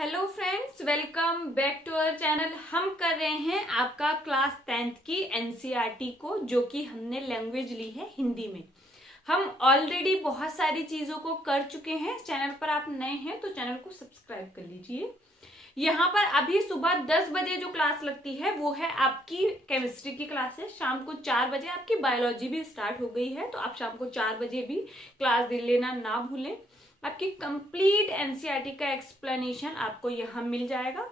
Hello friends, welcome back to our channel. हम कर रहे हैं आपका क्लास 10th की एनसीईआरटी को, जो कि हमने लैंग्वेज ली है हिंदी में। हम ऑलरेडी बहुत सारी चीजों को कर चुके हैं। चैनल पर आप नए हैं तो चैनल को सब्सक्राइब कर लीजिए। यहाँ पर अभी सुबह 10 बजे जो क्लास लगती है वो है आपकी केमिस्ट्री की क्लास है। शाम को 4 बजे आपकी बायोलॉजी भी स्टार्ट हो गई है, तो आप शाम को 4 बजे भी क्लास दे लेना ना भूलें। आपकी कंप्लीट एनसीईआरटी का एक्सप्लेनेशन आपको यहाँ मिल जाएगा।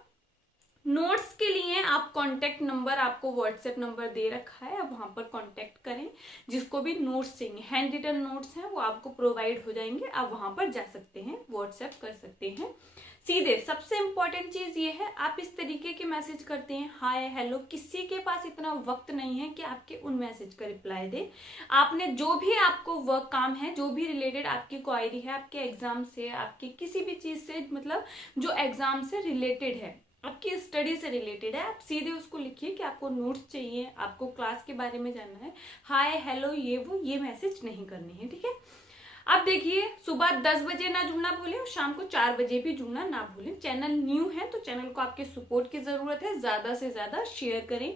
नोट्स के लिए आप कांटेक्ट नंबर, आपको व्हाट्सएप नंबर दे रखा है, आप वहां पर कांटेक्ट करें। जिसको भी नोट्स चाहिए, हैंड रिटन नोट्स हैं, वो आपको प्रोवाइड हो जाएंगे। आप वहां पर जा सकते हैं, व्हाट्सएप कर सकते हैं सीधे। सबसे इंपॉर्टेंट चीज ये है, आप इस तरीके के मैसेज करते हैं हाय हेलो, किसी के पास इतना वक्त नहीं है कि आपके उन मैसेज का रिप्लाई दे। आपने जो भी आपको वर्क काम है, जो भी रिलेटेड आपकी क्वायरी है आपके एग्जाम से, आपकी किसी भी चीज से, मतलब जो एग्जाम से रिलेटेड है, आपकी स्टडी से रिलेटेड है, आप सीधे उसको लिखिए कि आपको नोट्स चाहिए, आपको क्लास के बारे में जानना है। हाय हेलो ये मैसेज नहीं करनी है, ठीक है। अब देखिए, सुबह 10 बजे ना जुड़ना भूलें और शाम को 4 बजे भी जुड़ना ना भूलें। चैनल न्यू है तो चैनल को आपके सपोर्ट की जरूरत है, ज्यादा से ज्यादा शेयर करें।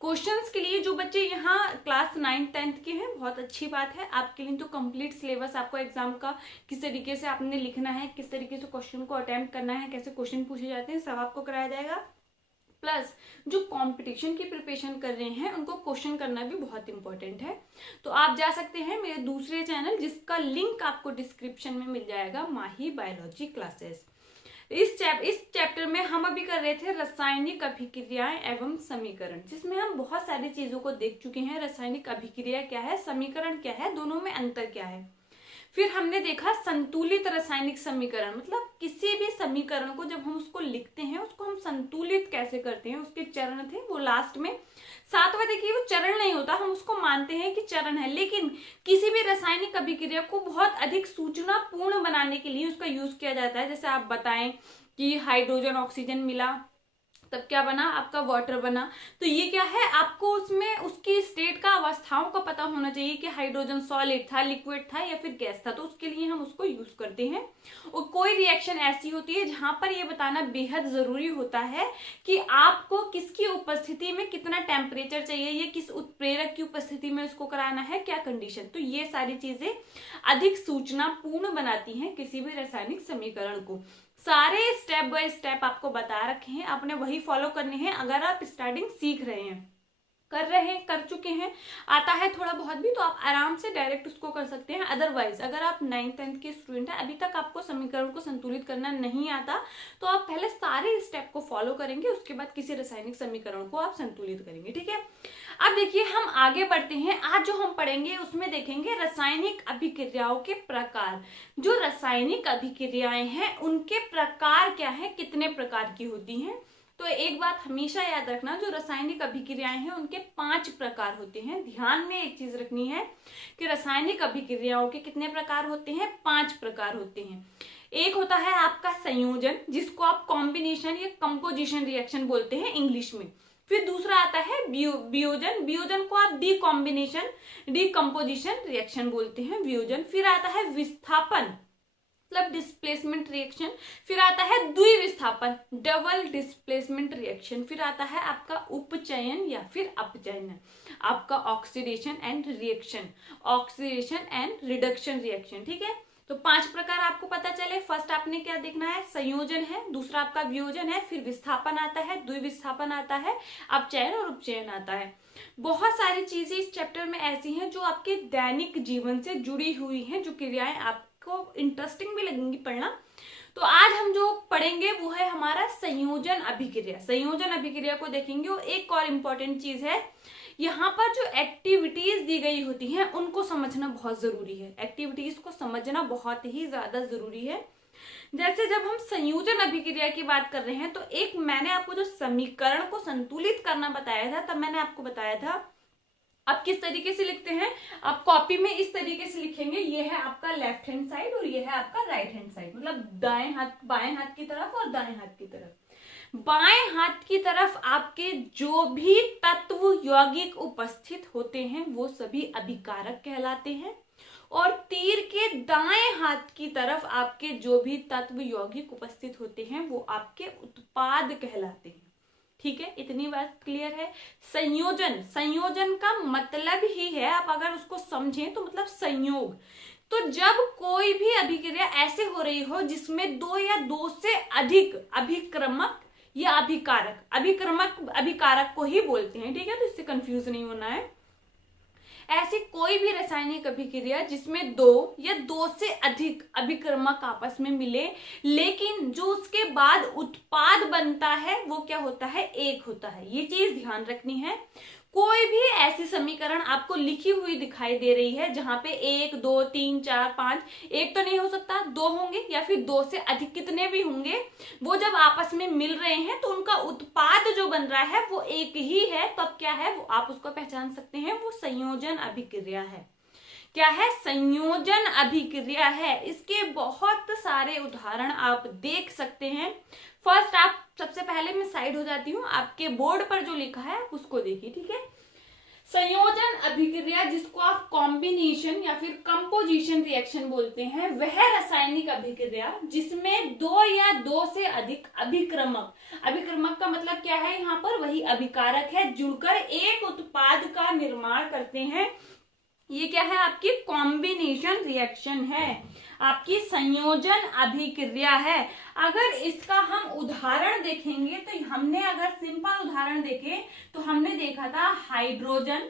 क्वेश्चंस के लिए जो बच्चे यहाँ क्लास 9th 10th के हैं, बहुत अच्छी बात है आपके लिए। तो कंप्लीट सिलेबस आपको एग्जाम का किस तरीके से आपने लिखना है, किस तरीके से क्वेश्चन को अटेम्प्ट करना है, कैसे क्वेश्चन पूछे जाते हैं, सब आपको कराया जाएगा। प्लस जो कंपटीशन की प्रिपरेशन कर रहे हैं उनको क्वेश्चन करना भी बहुत इंपॉर्टेंट है। तो आप जा सकते हैं मेरे दूसरे चैनल, जिसका लिंक आपको डिस्क्रिप्शन में मिल जाएगा, माही बायोलॉजी क्लासेस। इस चैप्टर में हम अभी कर रहे थे रासायनिक अभिक्रियाएं एवं समीकरण, जिसमें हम बहुत सारी चीजों को देख चुके हैं। रासायनिक अभिक्रिया क्या है, समीकरण क्या है, दोनों में अंतर क्या है। फिर हमने देखा संतुलित रासायनिक समीकरण, मतलब किसी भी समीकरण को जब हम उसको लिखते हैं उसको हम संतुलित कैसे करते हैं, उसके चरण थे वो लास्ट में। 7वां देखिए, वो चरण नहीं होता, हम उसको मानते हैं कि चरण है, लेकिन किसी भी रासायनिक अभिक्रिया को बहुत अधिक सूचना पूर्ण बनाने के लिए उसका यूज किया जाता है। जैसे आप बताएं कि हाइड्रोजन ऑक्सीजन मिला, तब क्या बना, आपका वाटर बना। तो ये क्या है, आपको उसमें उसकी स्टेट का, अवस्थाओं का पता होना चाहिए कि हाइड्रोजन सॉलिड था, लिक्विड था या फिर गैस था। तो उसके लिए हम उसको यूज करते हैं। और कोई रिएक्शन ऐसी होती है जहां पर ये बताना बेहद जरूरी होता है कि आपको किसकी उपस्थिति में कितना टेम्परेचर चाहिए, ये किस उत्प्रेरक की उपस्थिति में उसको कराना है, क्या कंडीशन। तो ये सारी चीजें अधिक सूचना पूर्ण बनाती हैं किसी भी रासायनिक समीकरण को। सारे स्टेप बाय स्टेप आपको बता रखे हैं, आपने वही फॉलो करने हैं। अगर आप स्टार्टिंग सीख रहे हैं, कर चुके हैं, आता है थोड़ा बहुत भी, तो आप आराम से डायरेक्ट उसको कर सकते हैं। अदरवाइज अगर आप 9th 10th के स्टूडेंट हैं, अभी तक आपको समीकरण को संतुलित करना नहीं आता, तो आप पहले सारे स्टेप को फॉलो करेंगे, उसके बाद किसी रासायनिक समीकरण को आप संतुलित करेंगे, ठीक है। अब देखिए, हम आगे बढ़ते हैं। आज जो हम पढ़ेंगे उसमें देखेंगे रासायनिक अभिक्रियाओं के प्रकार। जो रासायनिक अभिक्रियाएं हैं उनके प्रकार क्या है, कितने प्रकार की होती हैं। तो एक बात हमेशा याद रखना, जो रासायनिक अभिक्रियाएं हैं उनके 5 प्रकार होते हैं। ध्यान में एक चीज रखनी है कि रासायनिक अभिक्रियाओं के कितने प्रकार होते हैं, 5 प्रकार होते हैं। एक होता है आपका संयोजन, जिसको आप कॉम्बिनेशन या कंपोजिशन रिएक्शन बोलते हैं इंग्लिश में। फिर दूसरा आता है वियोजन, वियोजन को आप डीकंपोजिशन रिएक्शन बोलते हैं, वियोजन। फिर आता है विस्थापन, मतलब डिस्प्लेसमेंट रिएक्शन। फिर आता है द्विविस्थापन, डबल डिस्प्लेसमेंट रिएक्शन। फिर आता है आपका उपचयन या फिर अपचयन, आपका oxidation and reaction, oxidation and reduction reaction, ठीक है। तो 5 प्रकार आपको पता चले। फर्स्ट आपने क्या देखना है, संयोजन है, दूसरा आपका वियोजन है, फिर विस्थापन आता है, द्विविस्थापन आता है, अपचयन और उपचयन आता है। बहुत सारी चीजें इस चैप्टर में ऐसी हैं जो आपके दैनिक जीवन से जुड़ी हुई हैं, जो क्रियाएं आपको इंटरेस्टिंग भी लगेंगी पढ़ना। तो आज हम जो पढ़ेंगे वो है हमारा संयोजन अभिक्रिया। संयोजन अभिक्रिया को देखेंगे। और एक और इम्पोर्टेंट चीज है, यहाँ पर जो एक्टिविटीज दी गई होती हैं उनको समझना बहुत जरूरी है। एक्टिविटीज को समझना बहुत ही ज्यादा जरूरी है। जैसे जब हम संयोजन अभिक्रिया की बात कर रहे हैं, तो एक मैंने आपको जो समीकरण को संतुलित करना बताया था, तब मैंने आपको बताया था आप किस तरीके से लिखते हैं। आप कॉपी में इस तरीके से लिखेंगे, ये है आपका लेफ्ट हैंड साइड और ये है आपका राइट हैंड साइड, मतलब दाएं हाथ, बाएं हाथ की तरफ और दाएं हाथ की तरफ। बाएं हाथ की तरफ आपके जो भी तत्व यौगिक उपस्थित होते हैं वो सभी अभिकारक कहलाते हैं, और तीर के दाएं हाथ की तरफ आपके जो भी तत्व यौगिक उपस्थित होते हैं वो आपके उत्पाद कहलाते हैं। ठीक है, इतनी बात क्लियर है। संयोजन, संयोजन का मतलब ही है, आप अगर उसको समझें तो मतलब संयोग। तो जब कोई भी अभिक्रिया ऐसे हो रही हो जिसमें दो या दो से अधिक अभिक्रमक या अभिकारक, अभिक्रमक अभिकारक को ही बोलते हैं, ठीक है, तो इससे कंफ्यूज नहीं होना है। ऐसी कोई भी रासायनिक अभिक्रिया जिसमें दो या दो से अधिक अभिक्रमक आपस में मिले, लेकिन जो उसके बाद उत्पाद बनता है वो क्या होता है, एक होता है। ये चीज ध्यान रखनी है। कोई भी ऐसी समीकरण आपको लिखी हुई दिखाई दे रही है जहां पे 1 2 3 4 5, एक तो नहीं हो सकता, दो होंगे या फिर दो से अधिक कितने भी होंगे, वो जब आपस में मिल रहे हैं तो उनका उत्पाद जो बन रहा है वो एक ही है। तब क्या है, वो आप उसको पहचान सकते हैं, वो संयोजन अभिक्रिया है। क्या है, संयोजन अभिक्रिया है। इसके बहुत सारे उदाहरण आप देख सकते हैं। फर्स्ट आप सबसे पहले मैं साइड हो जाती हूँ, आपके बोर्ड पर जो लिखा है आप उसको देखिए, ठीक है। संयोजन अभिक्रिया जिसको आप कॉम्बिनेशन या फिर कंपोजिशन रिएक्शन बोलते हैं, वह रासायनिक अभिक्रिया जिसमें दो या दो से अधिक अभिक्रमक, अभिक्रमक का मतलब क्या है, यहाँ पर वही अभिकारक है, जुड़कर एक उत्पाद का निर्माण करते हैं। ये क्या है, आपकी कॉम्बिनेशन रिएक्शन है, आपकी संयोजन अभिक्रिया है। अगर इसका हम उदाहरण देखेंगे तो हमने अगर सिंपल उदाहरण देखें तो हमने देखा था हाइड्रोजन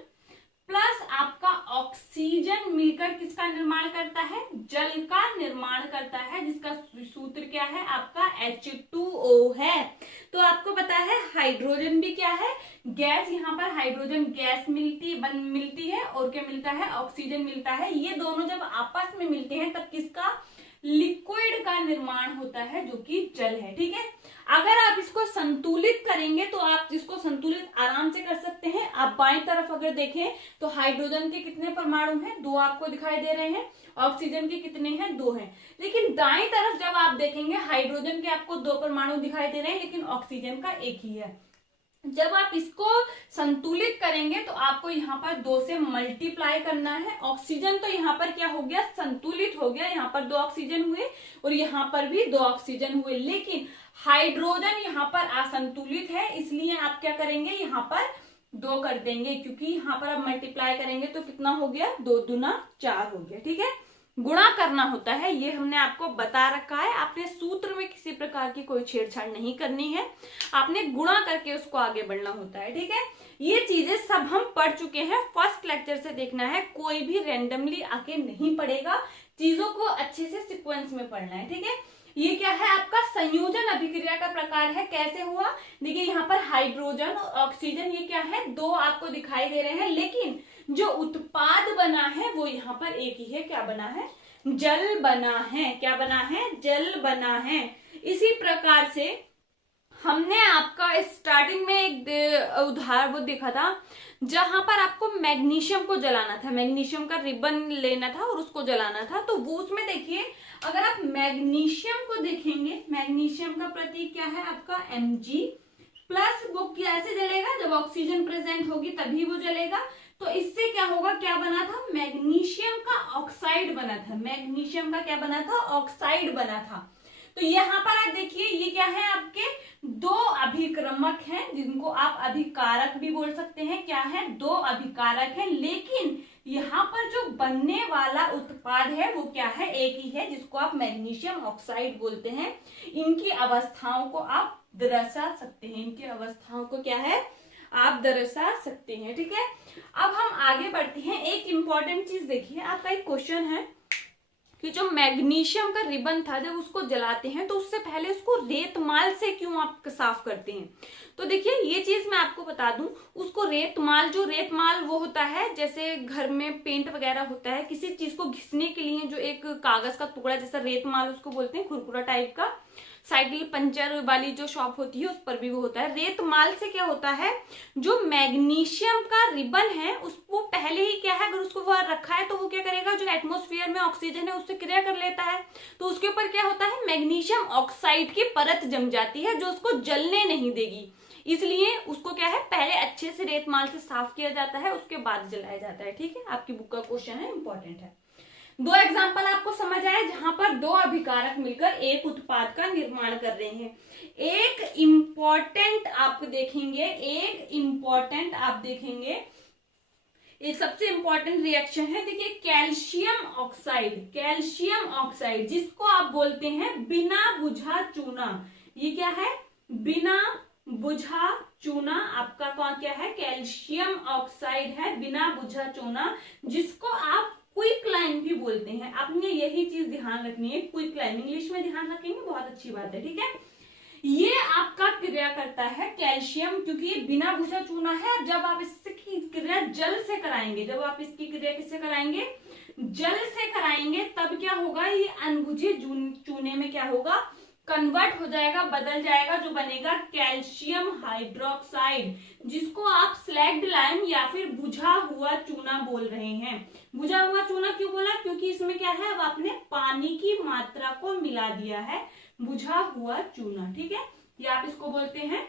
प्लस आपका ऑक्सीजन मिलकर किसका निर्माण करता है, जल का निर्माण करता है, जिसका सूत्र क्या है आपका H2O है। तो आपको पता है हाइड्रोजन भी क्या है, गैस, यहाँ पर हाइड्रोजन गैस मिलती है और क्या मिलता है, ऑक्सीजन मिलता है। ये दोनों जब आपस में मिलते हैं तब किसका, लिक्विड का निर्माण होता है जो कि जल है। ठीक है, अगर आप इसको संतुलित करेंगे तो आप इसको संतुलित आराम से कर सकते हैं। आप बाएं तरफ अगर देखें तो हाइड्रोजन के कितने परमाणु हैं, 2 आपको दिखाई दे रहे हैं, ऑक्सीजन के कितने हैं, 2 हैं। लेकिन दाएं तरफ जब आप देखेंगे हाइड्रोजन के आपको 2 परमाणु दिखाई दे रहे हैं, लेकिन ऑक्सीजन का 1 ही है। जब आप इसको संतुलित करेंगे तो आपको यहाँ पर 2 से मल्टीप्लाई करना है। ऑक्सीजन तो यहाँ पर क्या हो गया, संतुलित हो गया, यहाँ पर 2 ऑक्सीजन हुए और यहाँ पर भी 2 ऑक्सीजन हुए, लेकिन हाइड्रोजन यहाँ पर असंतुलित है, इसलिए आप क्या करेंगे, यहाँ पर 2 कर देंगे, क्योंकि यहाँ पर आप मल्टीप्लाई करेंगे तो कितना हो गया, 2 दूना 4 हो गया। ठीक है, गुणा करना होता है, ये हमने आपको बता रखा है। आपने सूत्र में किसी प्रकार की कोई छेड़छाड़ नहीं करनी है, आपने गुणा करके उसको आगे बढ़ना होता है। ठीक है, ये चीजें सब हम पढ़ चुके हैं, फर्स्ट लेक्चर से देखना है, कोई भी रैंडमली आके नहीं पढ़ेगा, चीजों को अच्छे से सीक्वेंस में पढ़ना है। ठीक है, ये क्या है, आपका संयोजन अभिक्रिया का प्रकार है। कैसे हुआ, देखिए यहाँ पर हाइड्रोजन और ऑक्सीजन, ये क्या है, 2 आपको दिखाई दे रहे हैं, लेकिन जो उत्पाद बना है वो यहाँ पर एक ही है, क्या बना है, जल बना है। क्या बना है, जल बना है। इसी प्रकार से हमने आपका स्टार्टिंग में एक उदाहरण वो देखा था जहां पर आपको मैग्नीशियम को जलाना था, मैग्नीशियम का रिबन लेना था और उसको जलाना था। तो वो उसमें देखिए, अगर आप मैग्नीशियम को देखेंगे, मैग्नीशियम का प्रतीक क्या है आपका Mg प्लस, वो कैसे जलेगा, जब ऑक्सीजन प्रेजेंट होगी तभी वो जलेगा। तो इससे क्या होगा, क्या बना था, मैग्नीशियम का ऑक्साइड बना था, मैग्नीशियम का क्या बना था, ऑक्साइड बना था। तो यहाँ पर आप देखिए, ये क्या है, आपके 2 अभिक्रमक हैं जिनको आप अभिकारक भी बोल सकते हैं। क्या है, 2 अभिकारक हैं, लेकिन यहाँ पर जो बनने वाला उत्पाद है वो क्या है, एक ही है, जिसको आप मैग्नीशियम ऑक्साइड बोलते हैं। इनकी अवस्थाओं को आप दर्शा सकते हैं, इनकी अवस्थाओं को क्या है, आप दर्शा सकते हैं। ठीक है, अब हम आगे बढ़ते हैं। एक इंपॉर्टेंट चीज देखिए, आपका एक क्वेश्चन है कि जो मैग्नीशियम का रिबन था, जब उसको जलाते हैं तो उससे पहले उसको रेतमाल से क्यों आप साफ करते हैं। तो देखिए, ये चीज मैं आपको बता दूं, उसको रेतमाल, जो रेतमाल वो होता है जैसे घर में पेंट वगैरह होता है, किसी चीज को घिसने के लिए जो एक कागज का टुकड़ा जैसा रेतमाल उसको बोलते हैं, खुरखुरा टाइप का, साइकिल पंचर वाली जो शॉप होती है उस पर भी वो होता है। रेतमाल से क्या होता है, जो मैग्नीशियम का रिबन है उसको पहले ही क्या है, अगर उसको वह रखा है तो वो क्या करेगा, जो एटमॉस्फेयर में ऑक्सीजन है उससे क्रिया कर लेता है, तो उसके ऊपर क्या होता है, मैग्नीशियम ऑक्साइड की परत जम जाती है जो उसको जलने नहीं देगी। इसलिए उसको क्या है, पहले अच्छे से रेतमाल से साफ किया जाता है, उसके बाद जलाया जाता है। ठीक है, आपकी बुक का क्वेश्चन है, इंपॉर्टेंट है। दो एग्जाम्पल आपको समझ आए जहां पर दो अभिकारक मिलकर एक उत्पाद का निर्माण कर रहे हैं। एक इम्पॉर्टेंट आप देखेंगे, एक सबसे इंपॉर्टेंट रिएक्शन है, देखिए कैल्शियम ऑक्साइड जिसको आप बोलते हैं बिना बुझा चूना। ये क्या है? बिना बुझा चूना। आपका कौन क्या है? कैल्शियम ऑक्साइड है, बिना बुझा चूना, जिसको आप क्विक लाइम भी बोलते हैं। आपने यही चीज ध्यान रखनी है, क्विक लाइम इंग्लिश में ध्यान रखेंगे, बहुत अच्छी बात है, ठीक है। ये आपका क्रिया करता है कैल्शियम, क्योंकि ये बिना बुझा चूना है। जब आप इसकी क्रिया जल से कराएंगे, जब आप इसकी क्रिया किससे कराएंगे? जल से कराएंगे, तब क्या होगा? ये अनबुझे चूने में क्या होगा? कन्वर्ट हो जाएगा, बदल जाएगा, जो बनेगा कैल्शियम हाइड्रोक्साइड, जिसको आप स्लैग्ड लाइम या फिर बुझा हुआ चूना बोल रहे हैं। बुझा हुआ चूना क्यों बोला? क्योंकि इसमें क्या है? अब आपने पानी की मात्रा को मिला दिया है, बुझा हुआ चूना, ठीक है। या आप इसको बोलते हैं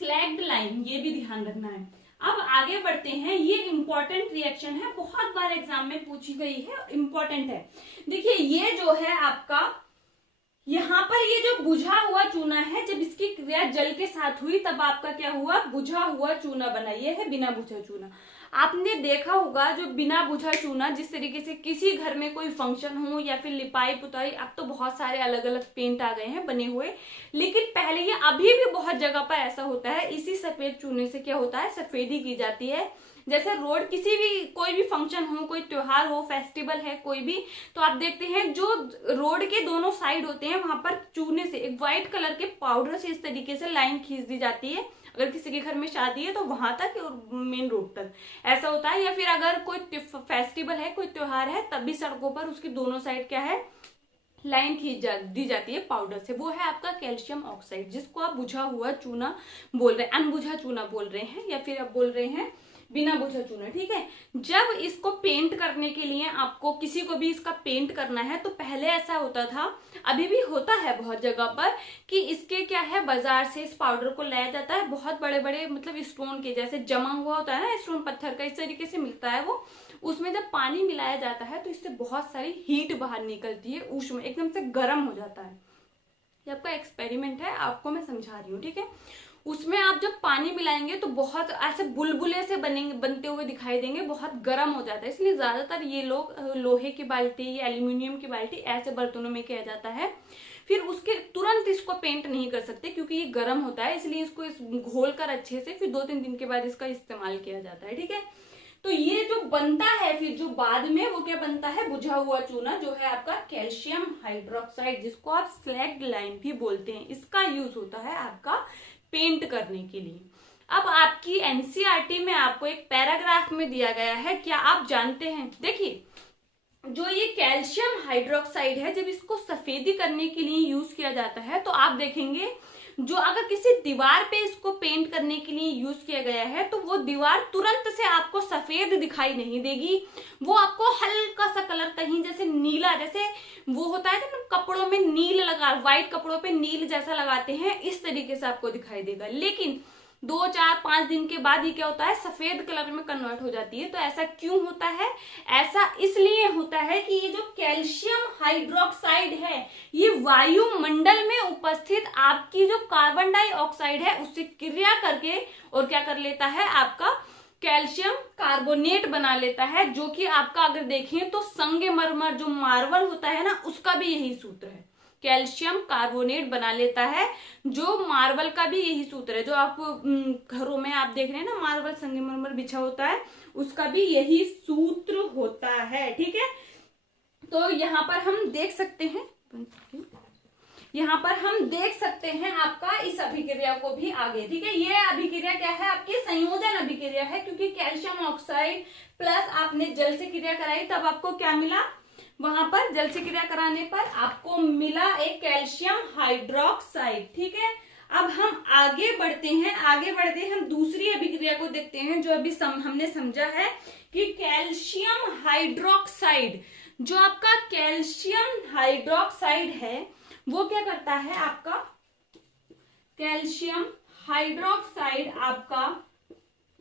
स्लैग्ड लाइम, ये भी ध्यान रखना है। अब आगे बढ़ते हैं। ये इंपॉर्टेंट रिएक्शन है, बहुत बार एग्जाम में पूछी गई है, इंपॉर्टेंट है। देखिए ये जो है आपका, यहाँ पर ये जो बुझा हुआ चूना है, जब इसकी क्रिया जल के साथ हुई तब आपका क्या हुआ? बुझा हुआ चूना बना। ये है बिना बुझा चूना। आपने देखा होगा जो बिना बुझा चूना, जिस तरीके से किसी घर में कोई फंक्शन हो या फिर लिपाई पुताई, अब तो बहुत सारे अलग अलग पेंट आ गए हैं बने हुए, लेकिन पहले ये अभी भी बहुत जगह पर ऐसा होता है, इसी सफेद चूने से क्या होता है? सफेदी की जाती है। जैसे रोड, किसी भी कोई भी फंक्शन हो, कोई त्योहार हो, फेस्टिवल है कोई भी, तो आप देखते हैं जो रोड के दोनों साइड होते हैं वहां पर चूने से, एक व्हाइट कलर के पाउडर से इस तरीके से लाइन खींच दी जाती है। अगर किसी के घर में शादी है तो वहां तक और मेन रोड तक ऐसा होता है। या फिर अगर कोई फेस्टिवल है, कोई त्योहार है, तब भी सड़कों पर उसकी दोनों साइड क्या है? लाइन खींच दी जाती है पाउडर से। वो है आपका कैल्शियम ऑक्साइड, जिसको आप बुझा हुआ चूना बोल रहे हैं, अनबुझा चूना बोल रहे हैं, या फिर आप बोल रहे हैं बिना बुझा चूना, ठीक है। जब इसको पेंट करने के लिए आपको किसी को भी इसका पेंट करना है, तो पहले ऐसा होता था, अभी भी होता है बहुत जगह पर, कि इसके क्या है? बाजार से इस पाउडर को लाया जाता है, बहुत बड़े बड़े मतलब स्टोन के जैसे जमा हुआ होता है ना, स्टोन पत्थर का, इस तरीके से मिलता है वो। उसमें जब पानी मिलाया जाता है तो इससे बहुत सारी हीट बाहर निकलती है, ऊष्मा एकदम से गर्म हो जाता है। ये आपका एक्सपेरिमेंट है, आपको मैं समझा रही हूँ, ठीक है। उसमें आप जब पानी मिलाएंगे तो बहुत ऐसे बुलबुले से बनते हुए दिखाई देंगे, बहुत गर्म हो जाता है। इसलिए ज्यादातर ये लोग लोहे की बाल्टी या एल्यूमिनियम की बाल्टी ऐसे बर्तनों में किया जाता है। फिर उसके तुरंत इसको पेंट नहीं कर सकते, क्योंकि ये गर्म होता है, इसलिए इसको घोल कर अच्छे से फिर 2-3 दिन के बाद इसका इस्तेमाल किया जाता है, ठीक है। तो ये जो बनता है फिर जो बाद में, वो क्या बनता है? बुझा हुआ चूना, जो है आपका कैल्शियम हाइड्रोक्साइड, जिसको आप स्लैग्ड लाइम भी बोलते हैं। इसका यूज होता है आपका पेंट करने के लिए। अब आपकी एनसीईआरटी में आपको एक पैराग्राफ में दिया गया है, क्या आप जानते हैं? देखिए जो ये कैल्शियम हाइड्रोक्साइड है, जब इसको सफेदी करने के लिए यूज किया जाता है, तो आप देखेंगे जो अगर किसी दीवार पे इसको पेंट करने के लिए यूज किया गया है, तो वो दीवार तुरंत से आपको सफेद दिखाई नहीं देगी, वो आपको हल्का सा कलर, कहीं जैसे नीला, जैसे वो होता है ना कपड़ों में नील लगा, व्हाइट कपड़ों पे नील जैसा लगाते हैं, इस तरीके से आपको दिखाई देगा। लेकिन 2-4-5 दिन के बाद ये क्या होता है? सफेद कलर में कन्वर्ट हो जाती है। तो ऐसा क्यों होता है? ऐसा इसलिए होता है कि ये जो कैल्शियम हाइड्रोक्साइड है, ये वायुमंडल में उपस्थित आपकी जो कार्बन डाइऑक्साइड है उससे क्रिया करके और क्या कर लेता है? आपका कैल्शियम कार्बोनेट बना लेता है, जो कि आपका अगर देखें तो संगमरमर जो मार्बल होता है ना, उसका भी यही सूत्र है, कैल्शियम कार्बोनेट बना लेता है। जो मार्बल का भी यही सूत्र है, जो आप घरों में आप देख रहे हैं ना मार्बल संगमरमर बिछा होता है, उसका भी यही सूत्र होता है, ठीक है। तो यहाँ पर हम देख सकते हैं, आपका इस अभिक्रिया को भी आगे, ठीक है। ये अभिक्रिया क्या है? आपकी संयोजन अभिक्रिया है, क्योंकि कैल्शियम ऑक्साइड प्लस आपने जल से क्रिया कराई, तब आपको क्या मिला? वहां पर जल से क्रिया कराने पर आपको मिला एक कैल्शियम हाइड्रोक्साइड, ठीक है। अब हम आगे बढ़ते हैं, हम दूसरी अभिक्रिया को देखते हैं, जो अभी हमने समझा है कि कैल्शियम हाइड्रोक्साइड, जो आपका कैल्शियम हाइड्रोक्साइड है, वो क्या करता है? आपका कैल्शियम हाइड्रोक्साइड आपका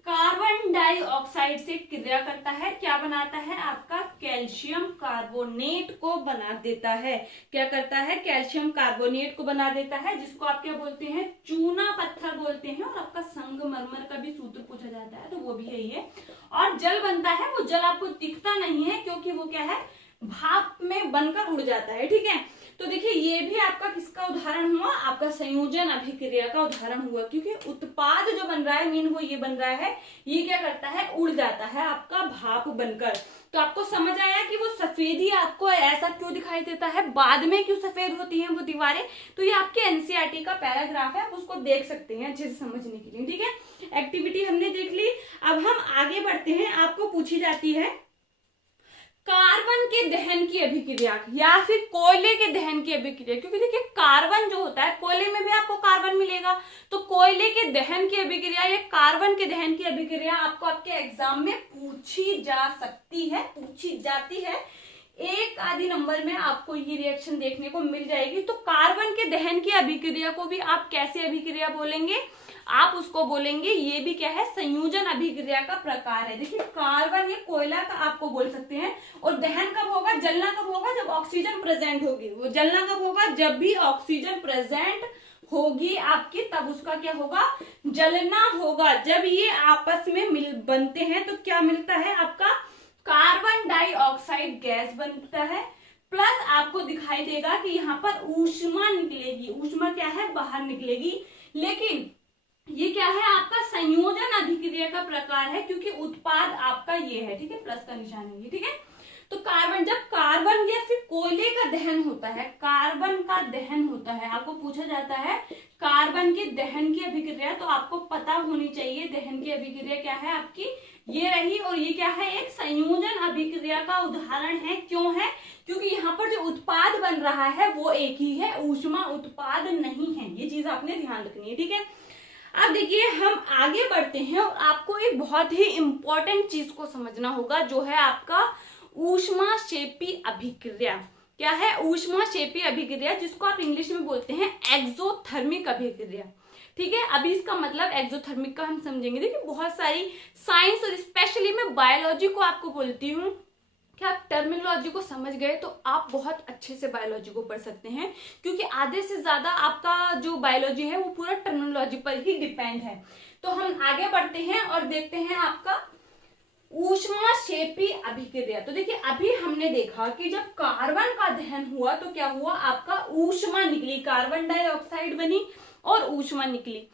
कार्बन डाइऑक्साइड से क्रिया करता है, क्या बनाता है, आपका कैल्शियम कार्बोनेट को बना देता है। क्या करता है, कैल्शियम कार्बोनेट को बना देता है, जिसको आप क्या बोलते हैं, चूना पत्थर बोलते हैं। और आपका संगमरमर का भी सूत्र पूछा जाता है तो वो भी यही है। और जल बनता है, वो जल आपको दिखता नहीं है क्योंकि वो क्या है, भाप में बनकर उड़ जाता है। ठीक है, तो देखिए ये भी आपका किसका उदाहरण हुआ, आपका संयोजन अभिक्रिया का उदाहरण हुआ, क्योंकि उत्पाद जो बन रहा है, मीन वो ये बन रहा है, ये क्या करता है, उड़ जाता है आपका भाप बनकर। तो आपको समझ आया कि वो सफेदी आपको ऐसा क्यों दिखाई देता है, बाद में क्यों सफेद होती हैं वो दीवारें। तो ये आपके एनसीईआरटी का पैराग्राफ है, आप उसको देख सकते हैं अच्छे से समझने के लिए। ठीक है, एक्टिविटी हमने देख ली। अब हम आगे बढ़ते हैं। आपको पूछी जाती है कार्बन के दहन की अभिक्रिया या फिर कोयले के दहन की अभिक्रिया, क्योंकि देखिए कार्बन जो होता है, कोयले में भी आपको कार्बन मिलेगा, तो कोयले के दहन की अभिक्रिया या कार्बन के दहन की अभिक्रिया आपको आपके एग्जाम में पूछी जा सकती है, पूछी जाती है। एक आधी नंबर में आपको ये रिएक्शन देखने को मिल जाएगी। तो कार्बन के दहन की अभिक्रिया को भी आप कैसे अभिक्रिया बोलेंगे, आप उसको बोलेंगे, ये भी क्या है, संयोजन अभिक्रिया का प्रकार है। देखिए कार्बन, ये कोयला का आपको बोल सकते हैं। और दहन कब होगा, जलना कब होगा, जब ऑक्सीजन प्रेजेंट होगी। वो जलना कब होगा, जब भी ऑक्सीजन प्रेजेंट होगी आपकी, तब उसका क्या होगा, जलना होगा। जब ये आपस में बनते हैं तो क्या मिलता है, आपका कार्बन डाइऑक्साइड गैस बनता है। प्लस आपको दिखाई देगा कि यहाँ पर ऊष्मा निकलेगी। ऊष्मा क्या है, बाहर निकलेगी। लेकिन ये क्या है, आपका संयोजन अभिक्रिया का प्रकार है, क्योंकि उत्पाद आपका ये है। ठीक है, प्लस का निशान है ये। ठीक है, तो कार्बन, जब कार्बन या फिर कोयले का दहन होता है, कार्बन का दहन होता है, आपको पूछा जाता है कार्बन के दहन की अभिक्रिया, तो आपको पता होनी चाहिए दहन की अभिक्रिया क्या है आपकी, ये रही। और ये क्या है, एक संयोजन अभिक्रिया का उदाहरण है। क्यों है, क्योंकि यहाँ पर जो उत्पाद बन रहा है वो एक ही है, ऊष्मा उत्पाद नहीं है। ये चीज आपने ध्यान रखनी है। ठीक है, अब देखिए हम आगे बढ़ते हैं और आपको एक बहुत ही इंपॉर्टेंट चीज को समझना होगा, जो है आपका ऊष्माक्षेपी अभिक्रिया। क्या है, ऊष्माक्षेपी अभिक्रिया, जिसको आप इंग्लिश में बोलते हैं एक्सोथर्मिक अभिक्रिया। ठीक है, अभी इसका मतलब एक्सोथर्मिक का हम समझेंगे। देखिए बहुत सारी साइंस और स्पेशली मैं बायोलॉजी को आपको बोलती हूँ कि आप टर्मिनोलॉजी को समझ गए तो आप बहुत अच्छे से बायोलॉजी को पढ़ सकते हैं, क्योंकि आधे से ज्यादा आपका जो बायोलॉजी है वो पूरा टर्मिनोलॉजी पर ही डिपेंड है। तो हम आगे बढ़ते हैं और देखते हैं आपका ऊष्माक्षेपी अभिक्रिया। तो देखिए अभी हमने देखा कि जब कार्बन का दहन हुआ तो क्या हुआ, आपका ऊष्मा निकली, कार्बन डाइऑक्साइड बनी और ऊष्मा निकली।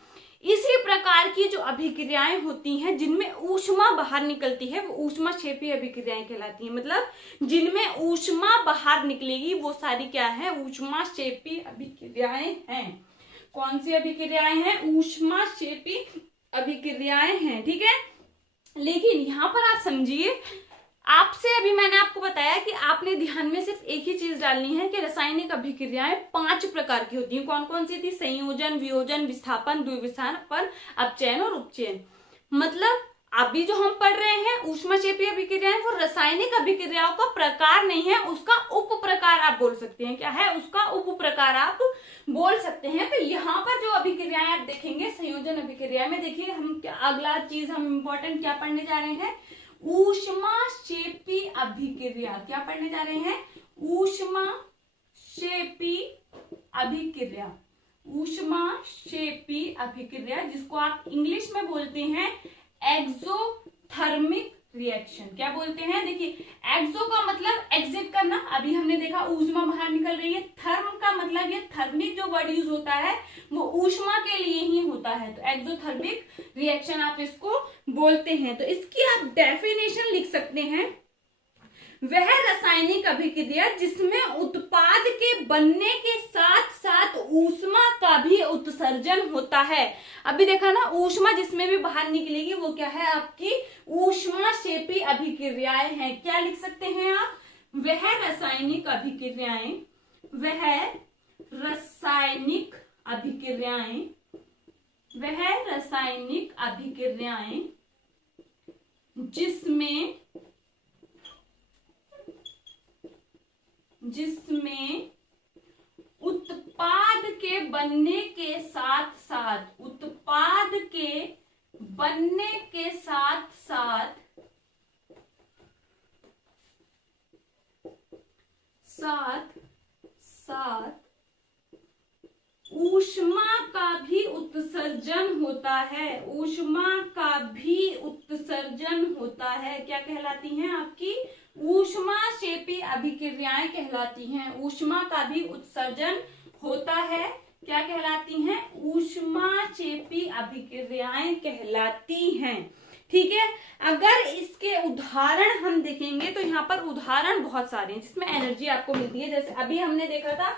इसी प्रकार की जो अभिक्रियाएं होती हैं जिनमें ऊष्मा बाहर निकलती है वो ऊष्माक्षेपी अभिक्रियाएं कहलाती हैं। मतलब जिनमें ऊष्मा बाहर निकलेगी वो सारी क्या है, ऊष्माक्षेपी अभिक्रियाएं हैं। कौन सी अभिक्रियाएं हैं, ऊष्माक्षेपी अभिक्रियाएं हैं। ठीक है, लेकिन यहाँ पर आप समझिए, आपसे अभी मैंने आपको बताया कि आपने ध्यान में सिर्फ एक ही चीज डालनी है कि रासायनिक अभिक्रियाएं 5 प्रकार की होती हैं। कौन कौन सी थी, संयोजन, वियोजन, विस्थापन, द्विविस्थापन, अपचयन और उपचयन। मतलब अभी जो हम पढ़ रहे हैं ऊष्माक्षेपी अभिक्रियाएं, वो रासायनिक अभिक्रियाओं का प्रकार नहीं है, उसका उप प्रकार आप बोल सकते हैं। क्या है, उसका उप प्रकार आप बोल सकते हैं। तो यहाँ पर जो अभिक्रियाएं आप देखेंगे संयोजन अभिक्रिया में, देखिए हम क्या अगला चीज हम इंपॉर्टेंट क्या पढ़ने जा रहे हैं, ऊष्माक्षेपी अभिक्रिया। क्या पढ़ने जा रहे हैं, ऊष्माक्षेपी अभिक्रिया। ऊष्माक्षेपी अभिक्रिया, जिसको आप इंग्लिश में बोलते हैं एक्सोथर्मिक रिएक्शन। क्या बोलते हैं, देखिए एक्सो का मतलब एग्जिट करना, अभी हमने देखा ऊष्मा बाहर निकल रही है। थर्म का मतलब ये थर्मिक जो वर्ड यूज होता है वो ऊष्मा के लिए ही होता है, तो एक्सोथर्मिक रिएक्शन आप इसको बोलते हैं। तो इसकी आप डेफिनेशन लिख सकते हैं, वह रासायनिक अभिक्रिया जिसमें उत्पाद के बनने के साथ साथ ऊष्मा का भी उत्सर्जन होता है। अभी देखा ना, ऊष्मा जिसमें भी बाहर निकलेगी वो क्या है, आपकी ऊष्माक्षेपी अभिक्रियाएं हैं। क्या लिख सकते हैं आप, वह रासायनिक अभिक्रियाएं, वह रासायनिक अभिक्रियाएं, वह रासायनिक अभिक्रियाएं जिसमें उत्पाद के बनने के साथ साथ, उत्पाद के बनने के साथ साथ ऊष्मा का भी उत्सर्जन होता है। ऊष्मा का भी उत्सर्जन होता है। क्या कहलाती हैं आपकी? ऊष्माक्षेपी अभिक्रियाएं कहलाती हैं। ऊष्मा का भी उत्सर्जन होता है। क्या कहलाती हैं? ऊष्माक्षेपी अभिक्रियाएं कहलाती हैं। ठीक है। अगर इसके उदाहरण हम देखेंगे तो यहाँ पर उदाहरण बहुत सारे हैं जिसमें एनर्जी आपको मिलती है। जैसे अभी हमने देखा था,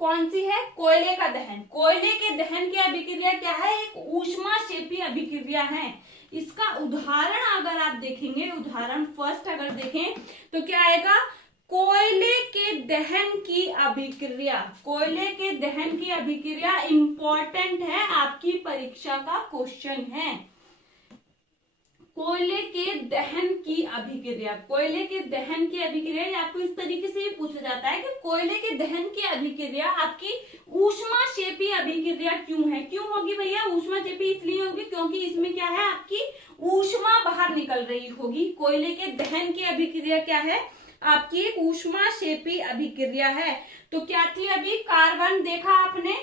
कौन सी है? कोयले का दहन। कोयले के दहन की अभिक्रिया क्या है? एक ऊष्माक्षेपी अभिक्रिया है। इसका उदाहरण अगर आप देखेंगे, उदाहरण फर्स्ट अगर देखें तो क्या आएगा? कोयले के दहन की अभिक्रिया। कोयले के दहन की अभिक्रिया इंपॉर्टेंट है, आपकी परीक्षा का क्वेश्चन है। कोयले के दहन की अभिक्रिया। कोयले के दहन की अभिक्रिया आपको इस तरीके से पूछा जाता है कि कोयले के दहन की अभिक्रिया आपकी ऊष्माक्षेपी अभिक्रिया क्यों है? क्यों होगी भैया ऊष्माक्षेपी? इसलिए होगी क्योंकि इसमें क्या है? आपकी ऊष्मा बाहर निकल रही होगी। कोयले के दहन की अभिक्रिया क्या है? आपकी एक ऊष्माक्षेपी अभिक्रिया है। तो क्या थी? अभी कार्बन देखा आपने,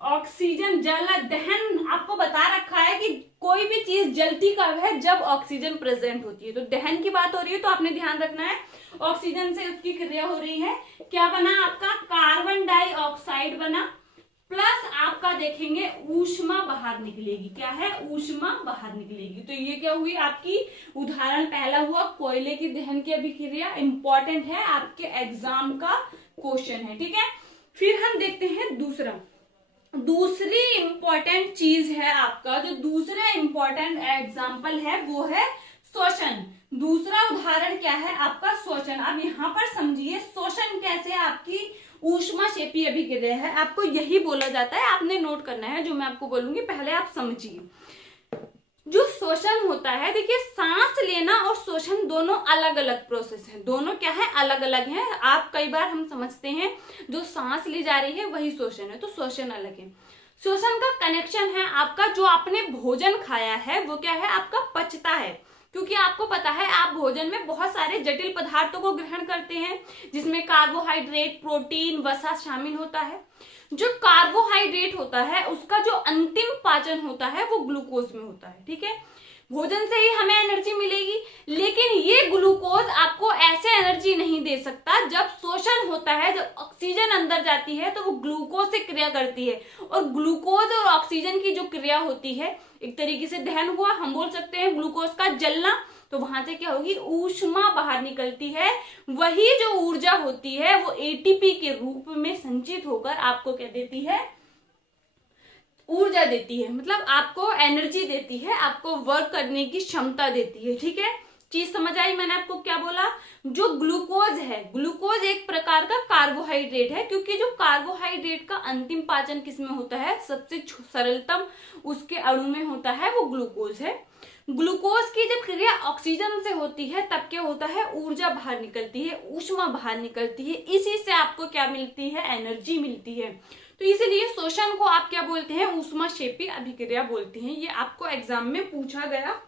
ऑक्सीजन, जल दहन आपको बता रखा है कि कोई भी चीज जलती कब है? जब ऑक्सीजन प्रेजेंट होती है। तो दहन की बात हो रही है तो आपने ध्यान रखना है ऑक्सीजन से उसकी क्रिया हो रही है। क्या बना आपका? कार्बन डाइऑक्साइड बना, प्लस आपका देखेंगे ऊष्मा बाहर निकलेगी। क्या है? ऊष्मा बाहर निकलेगी। तो ये क्या हुई आपकी? उदाहरण पहला हुआ कोयले की दहन की अभिक्रिया, इंपॉर्टेंट है, आपके एग्जाम का क्वेश्चन है। ठीक है। फिर हम देखते हैं दूसरी इंपॉर्टेंट चीज है आपका, जो दूसरा इंपॉर्टेंट एग्जाम्पल है वो है शोषण। दूसरा उदाहरण क्या है आपका? शोषण। अब यहाँ पर समझिए शोषण कैसे आपकी ऊष्माक्षेपी अभिक्रिया है। आपको यही बोला जाता है, आपने नोट करना है जो मैं आपको बोलूंगी, पहले आप समझिए। जो शोषण होता है, देखिए सांस लेना और शोषण दोनों अलग अलग प्रोसेस है। दोनों क्या है? अलग अलग हैं। आप कई बार हम समझते हैं जो सांस ली जा रही है वही शोषण है, तो शोषण अलग है। शोषण का कनेक्शन है आपका, जो आपने भोजन खाया है वो क्या है? आपका पचता है। क्योंकि आपको पता है आप भोजन में बहुत सारे जटिल पदार्थों को ग्रहण करते हैं जिसमें कार्बोहाइड्रेट, प्रोटीन, वसा शामिल होता है। जो कार्बोहाइड्रेट होता है उसका जो अंतिम पाचन होता है वो ग्लूकोज में होता है। ठीक है। भोजन से ही हमें एनर्जी मिलेगी, लेकिन ये ग्लूकोज आपको ऐसे एनर्जी नहीं दे सकता। जब शोषण होता है, जब ऑक्सीजन अंदर जाती है तो वो ग्लूकोज से क्रिया करती है, और ग्लूकोज और ऑक्सीजन की जो क्रिया होती है, एक तरीके से दहन हुआ, हम बोल सकते हैं ग्लूकोज का जलना। तो वहां से क्या होगी? ऊष्मा बाहर निकलती है। वही जो ऊर्जा होती है वो एटीपी के रूप में संचित होकर आपको क्या देती है? ऊर्जा देती है, मतलब आपको एनर्जी देती है, आपको वर्क करने की क्षमता देती है। ठीक है। चीज समझ आई? मैंने आपको क्या बोला? जो ग्लूकोज है, ग्लूकोज एक प्रकार का कार्बोहाइड्रेट है, क्योंकि जो कार्बोहाइड्रेट का अंतिम पाचन किसमें होता है? सबसे सरलतम उसके अणु में होता है, वो ग्लूकोज है। ग्लूकोज की जब क्रिया ऑक्सीजन से होती है तब क्या होता है? ऊर्जा बाहर निकलती है, ऊष्मा बाहर निकलती है। इसी से आपको क्या मिलती है? एनर्जी मिलती है। तो इसीलिए शोषण को आप क्या बोलते हैं? ऊष्माक्षेपी अभिक्रिया बोलते हैं। ये आपको एग्जाम में पूछा गया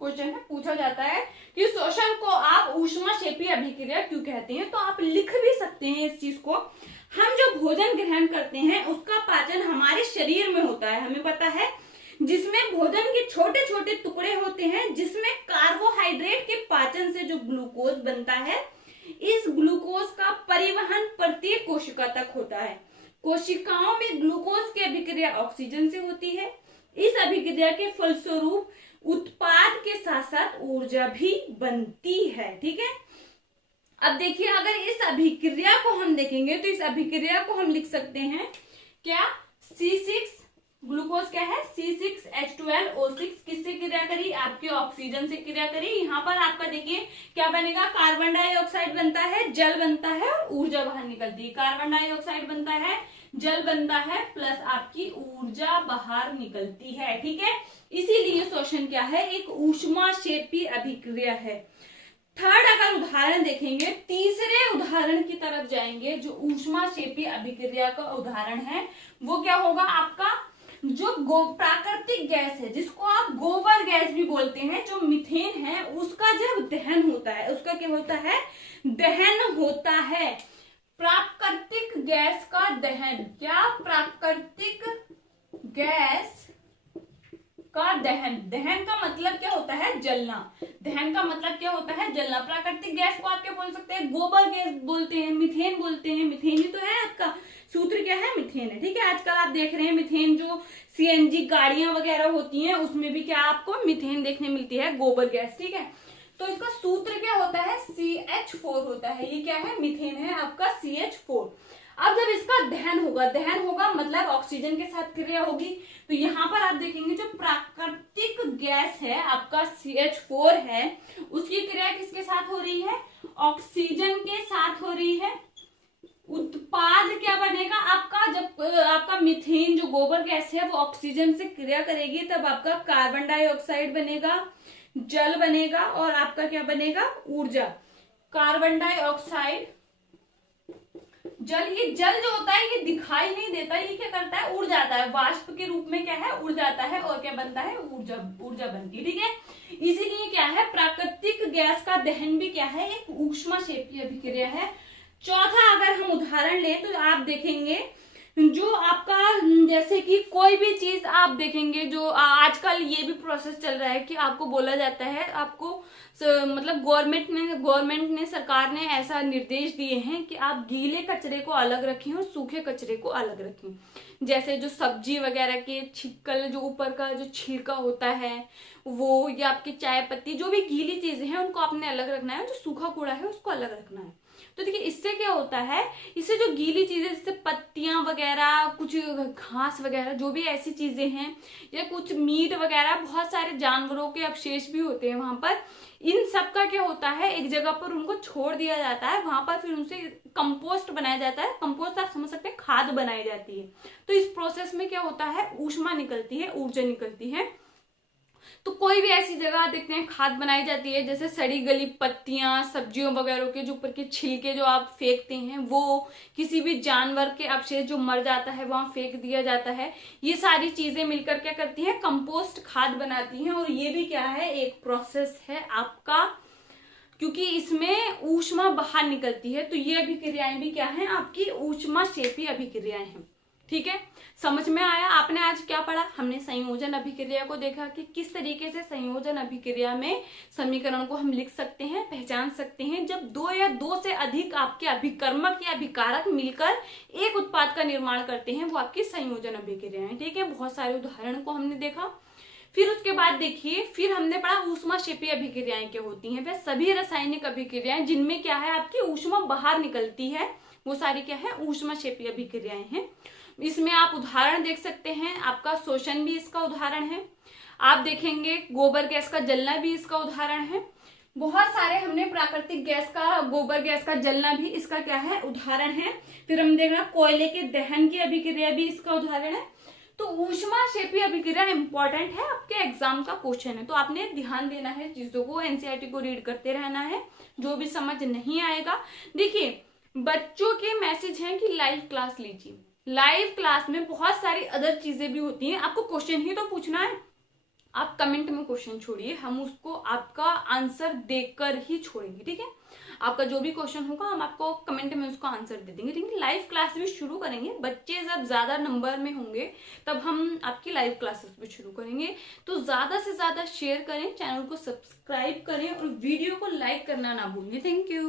क्वेश्चन है, पूछा जाता है कि शोषण को आप ऊष्माक्षेपी अभिक्रिया क्यों कहते हैं। तो आप लिख भी सकते हैं इस चीज को। हम जो भोजन ग्रहण करते हैं उसका पाचन हमारे शरीर में होता है, हमें पता है, जिसमें भोजन के छोटे छोटे टुकड़े होते हैं, जिसमें कार्बोहाइड्रेट के पाचन से जो ग्लूकोज बनता है, इस ग्लूकोज का परिवहन प्रत्येक कोशिका तक होता है। कोशिकाओं में ग्लूकोज की अभिक्रिया ऑक्सीजन से होती है। इस अभिक्रिया के फलस्वरूप उत्पाद के साथ साथ ऊर्जा भी बनती है। ठीक है। अब देखिए, अगर इस अभिक्रिया को हम देखेंगे तो इस अभिक्रिया को हम लिख सकते हैं क्या? C6 ग्लूकोज क्या है? C6H12O6 किससे क्रिया करी? आपके ऑक्सीजन से क्रिया करी। यहाँ पर आपका देखिए क्या बनेगा? कार्बन डाइऑक्साइड बनता है, जल बनता है और ऊर्जा बाहर निकलती है। कार्बन डाइऑक्साइड बनता है, जल बनता है, प्लस आपकी ऊर्जा बाहर निकलती है। ठीक है। इसीलिए शोषण क्या है? एक ऊष्माक्षेपी अभिक्रिया है। थर्ड अगर उदाहरण देखेंगे, तीसरे उदाहरण की तरफ जाएंगे, जो ऊष्माक्षेपी अभिक्रिया का उदाहरण है वो क्या होगा आपका? जो प्राकृतिक गैस है, जिसको आप गोबर गैस भी बोलते हैं, जो मीथेन है, उसका जब दहन होता है, उसका क्या होता है, दहन होता है। प्राकृतिक गैस का दहन, क्या, प्राकृतिक गैस का दहन। दहन का मतलब क्या होता है, जलना। दहन का मतलब क्या होता है, जलना। प्राकृतिक गैस को आप क्या बोल सकते हैं, गोबर गैस बोलते हैं, मीथेन बोलते हैं। मीथेन ही तो है, आपका सूत्र क्या है, मीथेन है। ठीक है, आजकल आप देख रहे हैं मीथेन, जो सीएनजी गाड़ियां वगैरह होती हैं उसमें भी क्या आपको मीथेन देखने मिलती है, गोबर गैस। ठीक है, तो इसका सूत्र क्या होता है, CH4 होता है। ये क्या है, मीथेन है आपका CH4। अब जब इसका दहन होगा, दहन होगा मतलब ऑक्सीजन के साथ क्रिया होगी, तो यहाँ पर आप देखेंगे जो प्राकृतिक गैस है आपका CH4 है, उसकी क्रिया किसके साथ हो रही है, ऑक्सीजन के साथ हो रही है। उत्पाद क्या बनेगा आपका, जब आपका मीथेन जो गोबर गैस है वो ऑक्सीजन से क्रिया करेगी, तब आपका कार्बन डाइऑक्साइड बनेगा, जल बनेगा, और आपका क्या बनेगा, ऊर्जा। कार्बन डाइऑक्साइड, जल। ये जल जो होता है ये दिखाई नहीं देता, ये क्या करता है, उड़ जाता है, वाष्प के रूप में क्या है, उड़ जाता है, और क्या बनता है, ऊर्जा, ऊर्जा बनती है। ठीक है, इसीलिए क्या है, प्राकृतिक गैस का दहन भी क्या है, एक ऊष्माक्षेपीय अभिक्रिया है। चौथा अगर हम उदाहरण लें तो आप देखेंगे जो आपका, जैसे कि कोई भी चीज आप देखेंगे, जो आजकल ये भी प्रोसेस चल रहा है कि आपको बोला जाता है, आपको मतलब गवर्नमेंट ने सरकार ने ऐसा निर्देश दिए हैं कि आप गीले कचरे को अलग रखें और सूखे कचरे को अलग रखें। जैसे जो सब्जी वगैरह के छिक्कल, जो ऊपर का जो छिलका होता है वो, या आपकी चाय पत्ती, जो भी गीली चीजें हैं उनको आपने अलग रखना है, जो सूखा कूड़ा है उसको अलग रखना है। तो देखिए इससे क्या होता है, इससे जो गीली चीजें जैसे पत्तियां वगैरह, कुछ घास वगैरह, जो भी ऐसी चीजें हैं, या कुछ मीट वगैरह, बहुत सारे जानवरों के अवशेष भी होते हैं वहां पर, इन सब का क्या होता है, एक जगह पर उनको छोड़ दिया जाता है, वहां पर फिर उनसे कंपोस्ट बनाया जाता है। कंपोस्ट आप समझ सकते हैं, खाद बनाई जाती है। तो इस प्रोसेस में क्या होता है, ऊष्मा निकलती है, ऊर्जा निकलती है। तो कोई भी ऐसी जगह देखते हैं खाद बनाई जाती है, जैसे सड़ी गली पत्तियां, सब्जियों वगैरह के जो ऊपर के छिलके जो आप फेंकते हैं, वो किसी भी जानवर के अवशेष जो मर जाता है वहां फेंक दिया जाता है। ये सारी चीजें मिलकर क्या करती हैं, कंपोस्ट खाद बनाती हैं। और ये भी क्या है, एक प्रोसेस है आपका, क्योंकि इसमें ऊष्मा बाहर निकलती है। तो ये अभिक्रियाएं भी क्या है, आपकी ऊष्माक्षेपी अभिक्रियाएं हैं। ठीक है, समझ में आया। आपने आज क्या पढ़ा, हमने संयोजन अभिक्रिया को देखा कि किस तरीके से संयोजन अभिक्रिया में समीकरण को हम लिख सकते हैं, पहचान सकते हैं, जब दो या दो से अधिक आपके अभिकर्मक या अभिकारक मिलकर एक उत्पाद का निर्माण करते हैं, वो आपकी संयोजन अभिक्रिया है। ठीक है, बहुत सारे उदाहरण को हमने देखा। फिर उसके बाद देखिए, फिर हमने पढ़ा ऊष्माक्षेपी अभिक्रियाएं क्या होती हैं। वह सभी रासायनिक अभिक्रियाएं जिनमें क्या है, आपकी ऊष्मा बाहर निकलती है, वो सारी क्या है, ऊष्माक्षेपी अभिक्रियाएं हैं। इसमें आप उदाहरण देख सकते हैं, आपका शोषण भी इसका उदाहरण है। आप देखेंगे गोबर गैस का जलना भी इसका उदाहरण है। बहुत सारे हमने प्राकृतिक गैस का, गोबर गैस का जलना भी इसका क्या है, उदाहरण है। फिर हम देख रहे हैं कोयले के दहन की अभिक्रिया भी इसका उदाहरण है। तो ऊष्माक्षेपी अभिक्रिया इंपॉर्टेंट है, आपके एग्जाम का क्वेश्चन है, तो आपने ध्यान देना है चीजों को, एनसीईआरटी को रीड करते रहना है। जो भी समझ नहीं आएगा, देखिए बच्चों के मैसेज है कि लाइव क्लास लीजिए। लाइव क्लास में बहुत सारी अदर चीजें भी होती हैं, आपको क्वेश्चन ही तो पूछना है। आप कमेंट में क्वेश्चन छोड़िए, हम उसको आपका आंसर देकर ही छोड़ेंगे। ठीक है, आपका जो भी क्वेश्चन होगा हम आपको कमेंट में उसका आंसर दे देंगे। लेकिन लाइव क्लास भी शुरू करेंगे, बच्चे जब ज्यादा नंबर में होंगे तब हम आपकी लाइव क्लासेस भी शुरू करेंगे। तो ज्यादा से ज्यादा शेयर करें, चैनल को सब्सक्राइब करें और वीडियो को लाइक करना ना भूलें। Thank you.